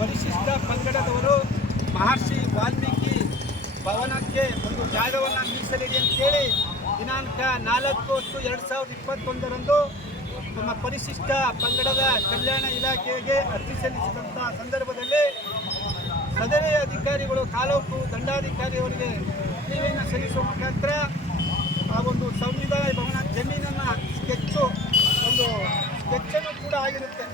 ಪರಿಶಿಷ್ಟ ಪಂಗಡದವರು ಮಹರ್ಷಿ ವಾಲ್ಮೀಕಿ ಭವನಕ್ಕೆ ಒಂದು ಜಾಗವನ್ನು ಮೀಸಲಿಡಿ ಅಂತೇಳಿ ದಿನಾಂಕ 4/10/2021 ನಮ್ಮ ಪರಿಶಿಷ್ಟ ಪಂಗಡದ ಕಲ್ಯಾಣ ಇಲಾಖೆಗೆ ಅರ್ಜಿ ಸಲ್ಲಿಸಿದಂಥ ಸಂದರ್ಭದಲ್ಲಿ ಸದರಿ ಅಧಿಕಾರಿಗಳು ತಾಲೂಕು ದಂಡಾಧಿಕಾರಿಯವರಿಗೆ ಅರ್ಜಿಯನ್ನು ಸಲ್ಲಿಸುವ ಮುಖಾಂತರ ಆ ಒಂದು ಸಂವಿಧಾನ ಭವನ ಜಮೀನನ್ನು ಸ್ಕೆಚ್ಚನ್ನು ಕೂಡ ಆಗಿರುತ್ತೆ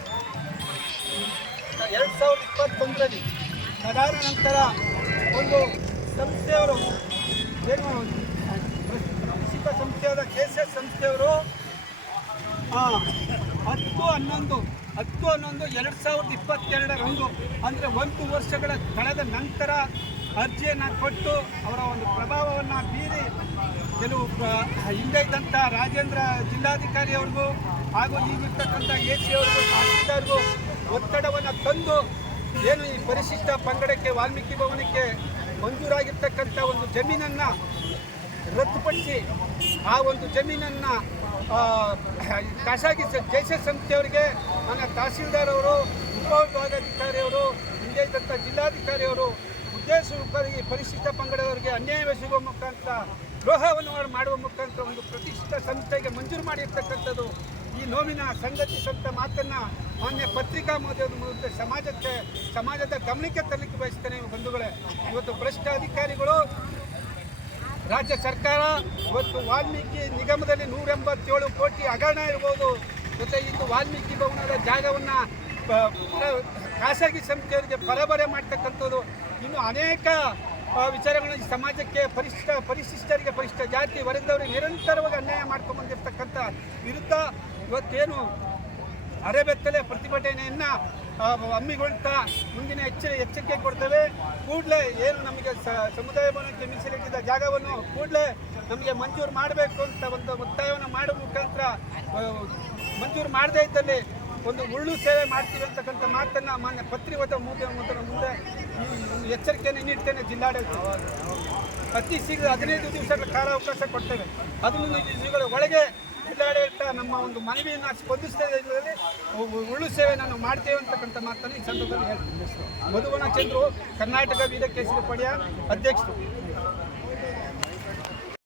2021ರಲ್ಲಿ. ಅದಾದ ನಂತರ ಒಂದು ಸಂಸ್ಥೆಯವರು ಏನು ಕೃಷಿಕ ಸಂಸ್ಥೆಯಾದ KCS ಸಂಸ್ಥೆಯವರು 10/11/2022 ಅಂದರೆ 1 ವರ್ಷಗಳ ಕಳೆದ ನಂತರ ಅರ್ಜಿಯನ್ನು ಕೊಟ್ಟು ಅವರ ಒಂದು ಪ್ರಭಾವವನ್ನು ಬೀರಿ ಕೆಲವು ಹಿಂದೆ ಇದ್ದಂಥ ರಾಜೇಂದ್ರ ಜಿಲ್ಲಾಧಿಕಾರಿಯವ್ರಿಗೂ ಹಾಗೂ ಈಗಿರ್ತಕ್ಕಂಥ AC ಅವ್ರಿಗೂ ತಹಸೀಲ್ದಾರ್ಗೂ ಒತ್ತಡವನ್ನು ತಂದು ಏನು ಈ ಪರಿಶಿಷ್ಟ ಪಂಗಡಕ್ಕೆ ವಾಲ್ಮೀಕಿ ಭವನಕ್ಕೆ ಮಂಜೂರಾಗಿರ್ತಕ್ಕಂಥ ಒಂದು ಜಮೀನನ್ನು ರದ್ದುಪಡಿಸಿ ಆ ಒಂದು ಜಮೀನನ್ನು ಖಾಸಗಿ KCS ಸಂಸ್ಥೆಯವರಿಗೆ ನನ್ನ ತಹಸೀಲ್ದಾರ್ ಅವರು, ಉಪವಿಭಾಗಾಧಿಕಾರಿಯವರು, ಹಿಂದೆ ಇದ್ದಂಥ ಜಿಲ್ಲಾಧಿಕಾರಿಯವರು ಉದ್ದೇಶಪೂರ್ವಕವಾಗಿ ಪರಿಶಿಷ್ಟ ಪಂಗಡದವರಿಗೆ ಅನ್ಯಾಯವೆಸಗುವ ಮುಖಾಂತರ ದ್ರೋಹವನ್ನು ಮಾಡುವ ಮುಖಾಂತರ ಒಂದು ಪ್ರತಿಷ್ಠಿತ ಸಂಸ್ಥೆಗೆ ಮಂಜೂರು ಮಾಡಿರ್ತಕ್ಕಂಥದ್ದು ಈ ನೋವಿನ ಸಂಗತಿ ಸಂತ ಮಾತನ್ನು ಮಾನ್ಯ ಪತ್ರಿಕಾ ಮಾಧ್ಯಮದ ಮೂಲಕ ಸಮಾಜದ ಗಮನಕ್ಕೆ ತರಲಿಕ್ಕೆ ಬಯಸ್ತೇನೆ. ಬಂಧುಗಳೇ, ಇವತ್ತು ಭ್ರಷ್ಟ ಅಧಿಕಾರಿಗಳು, ರಾಜ್ಯ ಸರ್ಕಾರ ಇವತ್ತು ವಾಲ್ಮೀಕಿ ನಿಗಮದಲ್ಲಿ 187 ಕೋಟಿ ಹಗರಣ ಇರ್ಬೋದು. ಜೊತೆ ಇದು ವಾಲ್ಮೀಕಿ ಭವನದ ಜಾಗವನ್ನು ಖಾಸಗಿ ಸಂಸ್ಥೆಯವರಿಗೆ ಪರಬರೆ ಮಾಡ್ತಕ್ಕಂಥದ್ದು, ಇನ್ನು ಅನೇಕ ವಿಚಾರಗಳನ್ನು ಈ ಸಮಾಜಕ್ಕೆ ಪರಿಶಿಷ್ಟರಿಗೆ, ಪರಿಶಿಷ್ಟ ಜಾತಿ ವರ್ಗದವರಿಗೆ ನಿರಂತರವಾಗಿ ಅನ್ಯಾಯ ಮಾಡ್ಕೊಂಡು ಬಂದಿರತಕ್ಕಂಥ ವಿರುದ್ಧ ಇವತ್ತೇನು ಅರೆಬೆತ್ತಲೆ ಪ್ರತಿಭಟನೆಯನ್ನು ಹಮ್ಮಿಗೊಳ್ತಾ ಮುಂದಿನ ಎಚ್ಚರಿಕೆ ಕೊಡ್ತೇವೆ. ಕೂಡಲೇ ಏನು ನಮಗೆ ಸಮುದಾಯ ಭವನಕ್ಕೆ ಮೀಸಲಿಟ್ಟಿದ್ದ ಜಾಗವನ್ನು ಕೂಡಲೇ ನಮಗೆ ಮಂಜೂರು ಮಾಡಬೇಕು ಅಂತ ಒಂದು ಒತ್ತಾಯವನ್ನು ಮಾಡುವ ಮುಖಾಂತರ ಮಂಜೂರು ಮಾಡದೇ ಇದ್ದಲ್ಲಿ ಒಂದು ಉಳ್ಳು ಸೇವೆ ಮಾಡ್ತೀವಿ ಅಂತಕ್ಕಂಥ ಮಾತನ್ನು ಮಾನ್ಯ ಪತ್ರಿಕಾ ಮುಂದೆ ಈ ಒಂದು ಎಚ್ಚರಿಕೆಯನ್ನು ನೀಡ್ತೇನೆ. ಜಿಲ್ಲಾಡಳಿತ ಅತಿ ಶೀಘ್ರ 15 ದಿವಸಗಳ ಕಾಲಾವಕಾಶ ಕೊಡ್ತೇವೆ. 15 ದಿವಸಗಳ ಒಳಗೆ ಜಿಲ್ಲಾಡಳಿತ ನಮ್ಮ ಒಂದು ಮನವಿಯನ್ನು ಸ್ಪಂದಿಸದೇ ಇದ್ದಲ್ಲಿ ಉಳ್ಳು ಸೇವೆ ನಾನು ಮಾಡ್ತೇವೆ ಅಂತಕ್ಕಂಥ ಮಾತನ್ನು ಈ ಸಂದರ್ಭದಲ್ಲಿ ಹೇಳ್ತೀನಿ. ಮಧುವನ ಚಂದ್ರು, ಕರ್ನಾಟಕ ವೀರ ಕೇಸರಿ ಪಡೆಯ ಅಧ್ಯಕ್ಷರು.